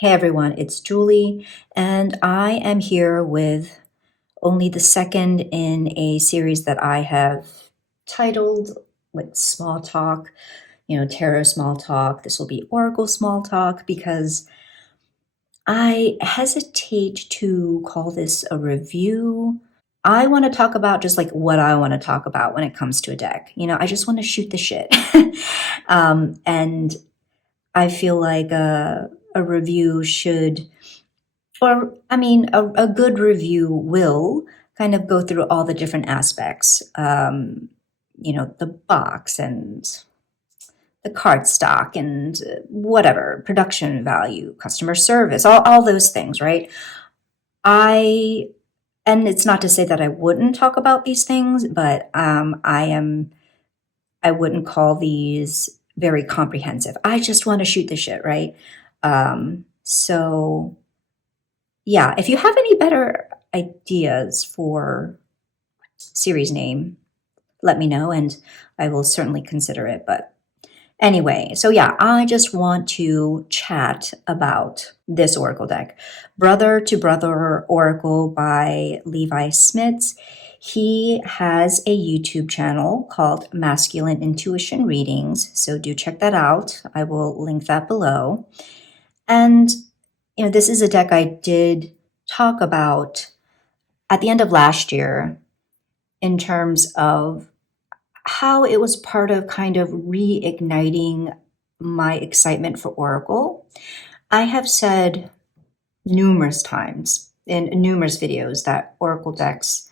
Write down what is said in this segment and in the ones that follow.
Hey everyone, it's Julie, and I am here with only the second in a series that I have titled like Small Talk, Tarot Small Talk. This will be Oracle Small Talk because I hesitate to call this a review. I want to talk about just like what I want to talk about when it comes to a deck. I just want to shoot the shit. And I feel like a review should, or I mean, a good review will kind of go through all the different aspects, the box and the card stock and whatever, production value, customer service, all those things, right? And it's not to say that I wouldn't talk about these things, but I wouldn't call these very comprehensive. I just want to shoot the shit, right? So yeah, if you have any better ideas for series name, let me know and I will certainly consider it. But anyway, so yeah, I just want to chat about this Oracle deck. Brother to Brother Oracle by Levi Smits. He has a YouTube channel called Masculine Intuition Readings, so do check that out. I will link that below. And, this is a deck I did talk about at the end of last year in terms of how it was part of kind of reigniting my excitement for Oracle. I have said numerous times in numerous videos that Oracle decks,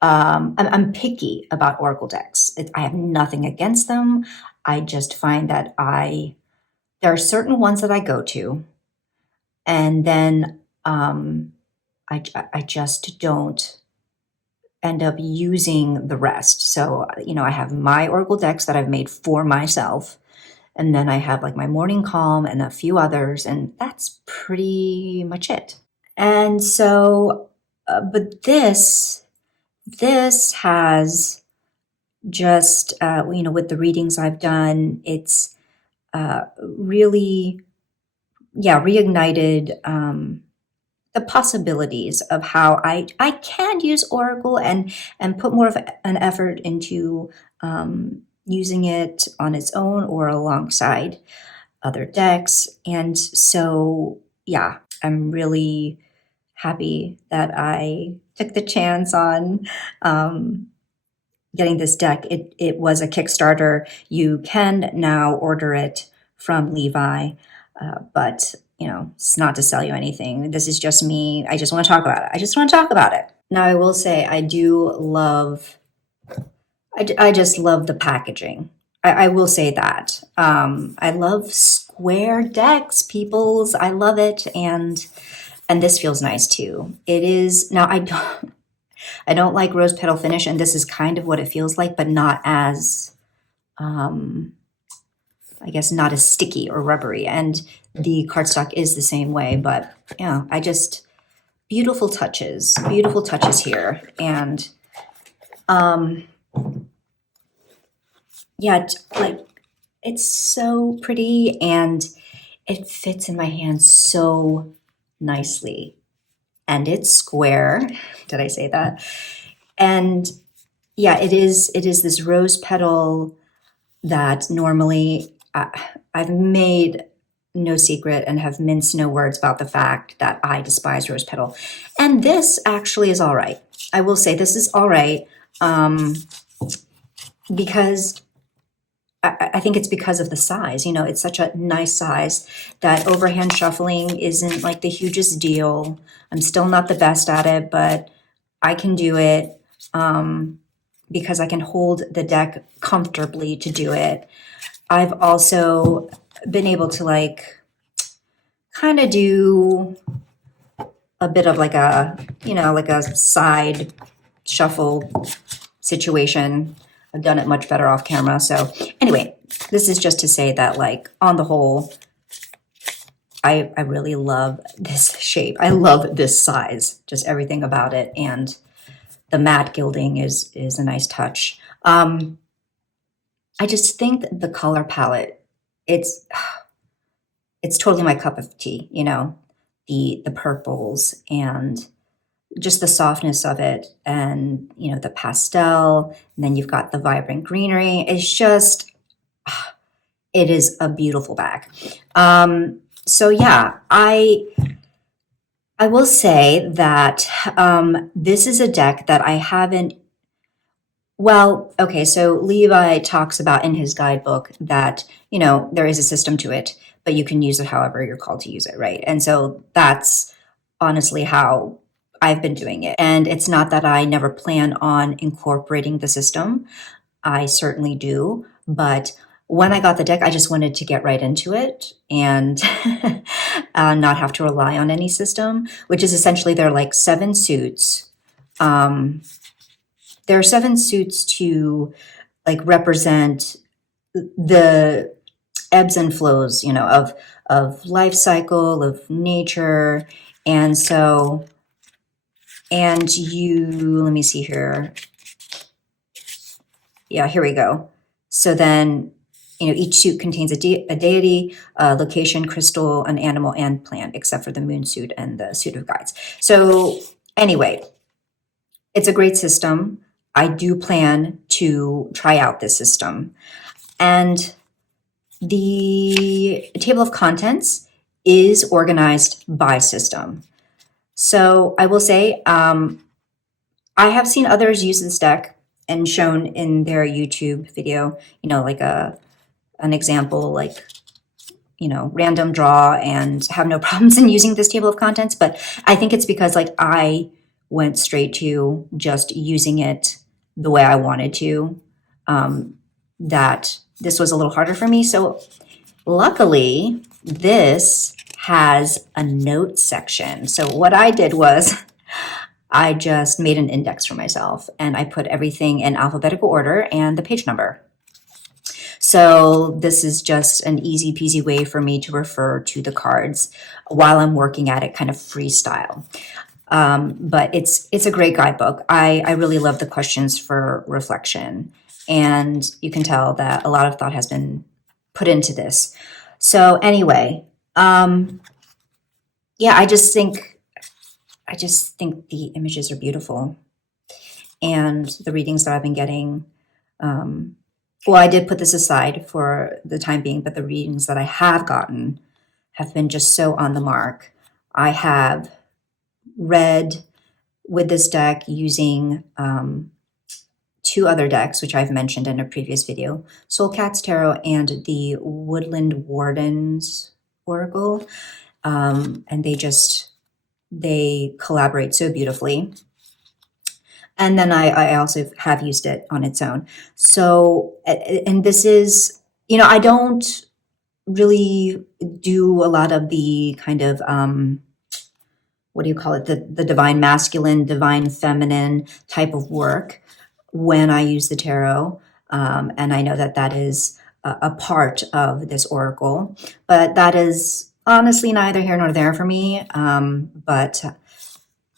I'm picky about Oracle decks. I have nothing against them. I just find that there are certain ones that I go to, and then I just don't end up using the rest. So, I have my Oracle decks that I've made for myself. And then I have like my Morning Calm and a few others, and that's pretty much it. And so, but this has just, with the readings I've done, it's really, reignited the possibilities of how I can use Oracle and put more of an effort into using it on its own or alongside other decks. And so, yeah, I'm really happy that I took the chance on getting this deck. It was a Kickstarter. You can now order it from Levi, but it's not to sell you anything. This is just me. I just want to talk about it. Now, I will say I do love, I just love the packaging. I will say that. I love square decks, peoples. I love it. And this feels nice too. It is, now I don't like rose petal finish, and this is kind of what it feels like, but not as, I guess, not as sticky or rubbery. And the cardstock is the same way, but yeah, beautiful touches here. And yeah, it's so pretty and it fits in my hand so nicely. And it's square. Did I say that? And yeah, it is this rose petal that normally I've made no secret and have minced no words about the fact that I despise rose petal. And this actually is all right. I will say this is all right, because I think it's because of the size. It's such a nice size that overhand shuffling isn't like the hugest deal. I'm still not the best at it, but I can do it because I can hold the deck comfortably to do it. I've also been able to kind of do a bit of like a side shuffle situation. I've done it much better off camera. So anyway, this is just to say that on the whole, I really love this shape. I love this size, just everything about it. And the matte gilding is a nice touch. I just think the color palette, it's it's totally my cup of tea, you know, the purples and just the softness of it, and you know, the pastel, and then you've got the vibrant greenery. It's just, it is a beautiful bag. So yeah, I will say that this is a deck that I haven't. Well, okay, so Levi talks about in his guidebook that, you know, there is a system to it, but you can use it however you're called to use it, right? And so that's honestly how I've been doing it. And it's not that I never plan on incorporating the system. I certainly do. But when I got the deck, I just wanted to get right into it and not have to rely on any system, which is essentially they're like 7 suits. Um, there are 7 suits to like represent the ebbs and flows, you know, of life cycle, of nature. And so, and you, let me see here. Yeah, here we go. So then, you know, each suit contains a deity, a location, crystal, an animal, and plant, except for the moon suit and the suit of guides. So anyway, it's a great system. I do plan to try out this system. And the table of contents is organized by system. So I will say, I have seen others use this deck and shown in their YouTube video, you know, like an example, like, you know, random draw, and have no problems in using this table of contents. But I think it's because like I went straight to just using it the way I wanted to, that this was a little harder for me. So luckily, this has a note section. So what I did was I just made an index for myself and I put everything in alphabetical order and the page number. So this is just an easy peasy way for me to refer to the cards while I'm working at it, kind of freestyle. But it's a great guidebook. I really love the questions for reflection, and you can tell that a lot of thought has been put into this. So anyway, yeah, I just think the images are beautiful, and the readings that I've been getting. Well, I did put this aside for the time being, but the readings that I have gotten have been just so on the mark. I have read with this deck using 2 other decks, which I've mentioned in a previous video, Soul Cat's Tarot and the Woodland Warden's Oracle. And they collaborate so beautifully. And then I also have used it on its own. So, and this is, you know, I don't really do a lot of the kind of, what do you call it? The divine masculine, divine feminine type of work when I use the tarot. And I know that that is a part of this oracle, but that is honestly neither here nor there for me. But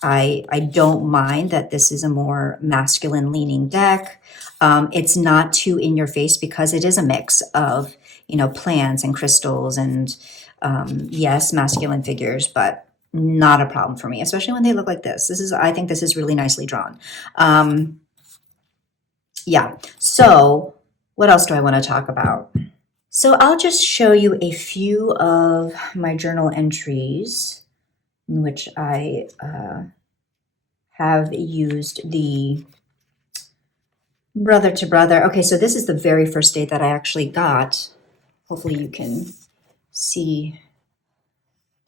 I don't mind that this is a more masculine leaning deck. It's not too in your face because it is a mix of, you know, plants and crystals and, yes, masculine figures, but not a problem for me, especially when they look like this. I think this is really nicely drawn. Yeah. So what else do I want to talk about? So I'll just show you a few of my journal entries in which I have used the brother to brother. Okay, so this is the very first day that I actually got. Hopefully you can see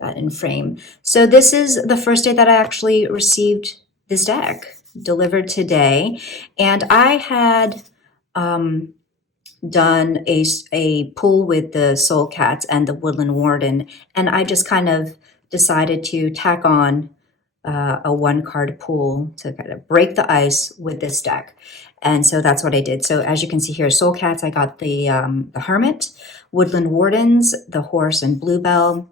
that in frame. So this is the first day that I actually received this deck, delivered today. And I had done a pull with the Soul Cats and the Woodland Warden, and I just kind of decided to tack on a 1-card pool to kind of break the ice with this deck. And so that's what I did. So as you can see here, Soul Cats, I got the Hermit, Woodland Wardens, the Horse and Bluebell,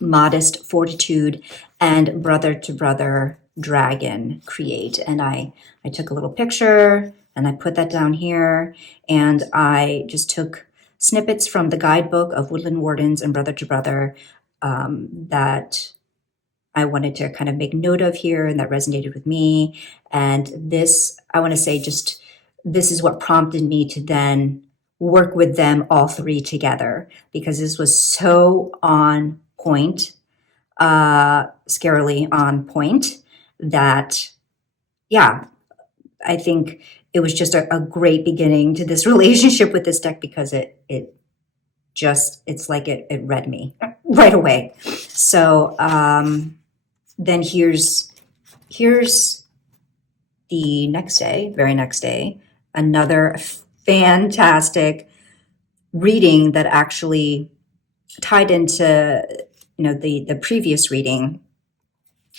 Modest, Fortitude, and Brother to Brother, Dragon, Create. And I took a little picture and I put that down here, and I just took snippets from the guidebook of Woodland Wardens and Brother to Brother that I wanted to kind of make note of here and that resonated with me. And this, I want to say, just this is what prompted me to then work with them all three together, because this was so on point, scarily on point, that, yeah, I think it was just a great beginning to this relationship with this deck, because it's like it read me right away. So then here's the next day, very next day, another fantastic reading that actually tied into the previous reading,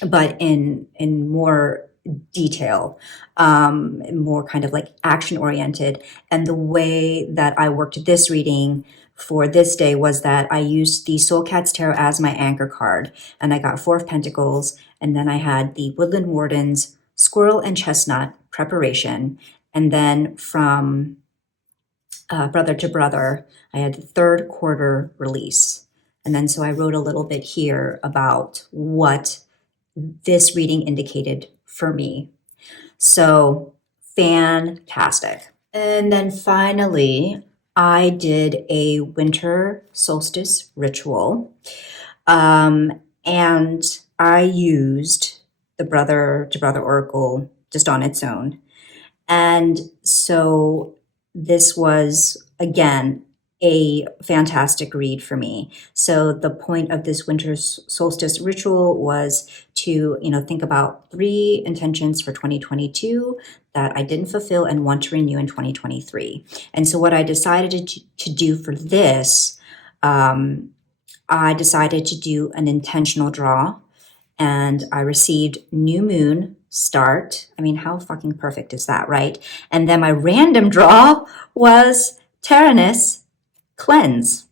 but in more detail, more kind of like action oriented. And the way that I worked this reading for this day was that I used the Soul Cat's Tarot as my anchor card, and I got 4 of Pentacles, and then I had the Woodland Wardens Squirrel and Chestnut preparation, and then from Brother to Brother, I had the 3rd quarter release. And then so I wrote a little bit here about what this reading indicated for me. So fantastic. And then finally, I did a winter solstice ritual. And I used the Brother to Brother Oracle just on its own. And so this was, again, a fantastic read for me. So the point of this winter solstice ritual was to, think about 3 intentions for 2022 that I didn't fulfill and want to renew in 2023. And so what I decided to do for this, I decided to do an intentional draw, and I received new moon start. I mean, how fucking perfect is that, right? And then my random draw was Tyrannus cleanse.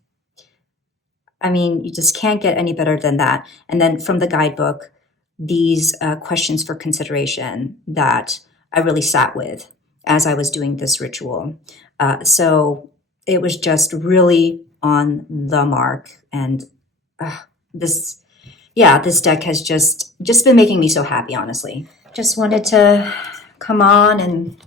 I mean, you just can't get any better than that. And then from the guidebook, these questions for consideration that I really sat with as I was doing this ritual. So it was just really on the mark. And this deck has just been making me so happy, honestly. Just wanted to come on and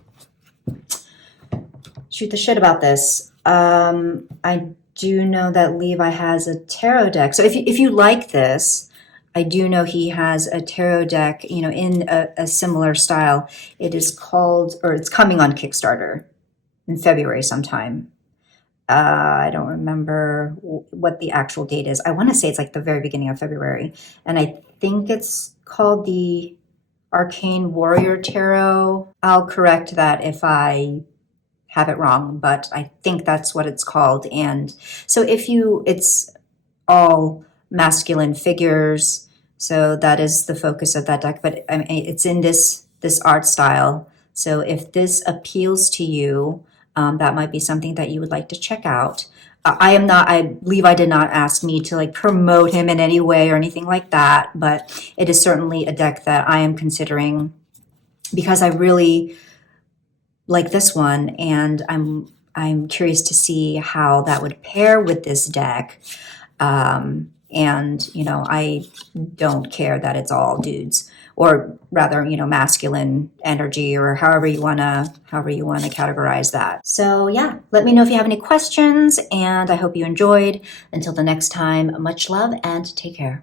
shoot the shit about this. I do know that Levi has a tarot deck. So if you like this, I do know he has a tarot deck, in a similar style. It is called, or it's coming on Kickstarter in February sometime. I don't remember what the actual date is. I want to say it's like the very beginning of February. And I think it's called the Arcane Warrior Tarot. I'll correct that if I have it wrong, but I think that's what it's called. And so it's all masculine figures. So that is the focus of that deck, but I mean, it's in this art style. So if this appeals to you, that might be something that you would like to check out. Levi did not ask me to like promote him in any way or anything like that, but it is certainly a deck that I am considering because I really like this one, and I'm curious to see how that would pair with this deck. And I don't care that it's all dudes, or rather, masculine energy, or however you wanna categorize that. So yeah, let me know if you have any questions, and I hope you enjoyed. Until the next time, much love and take care.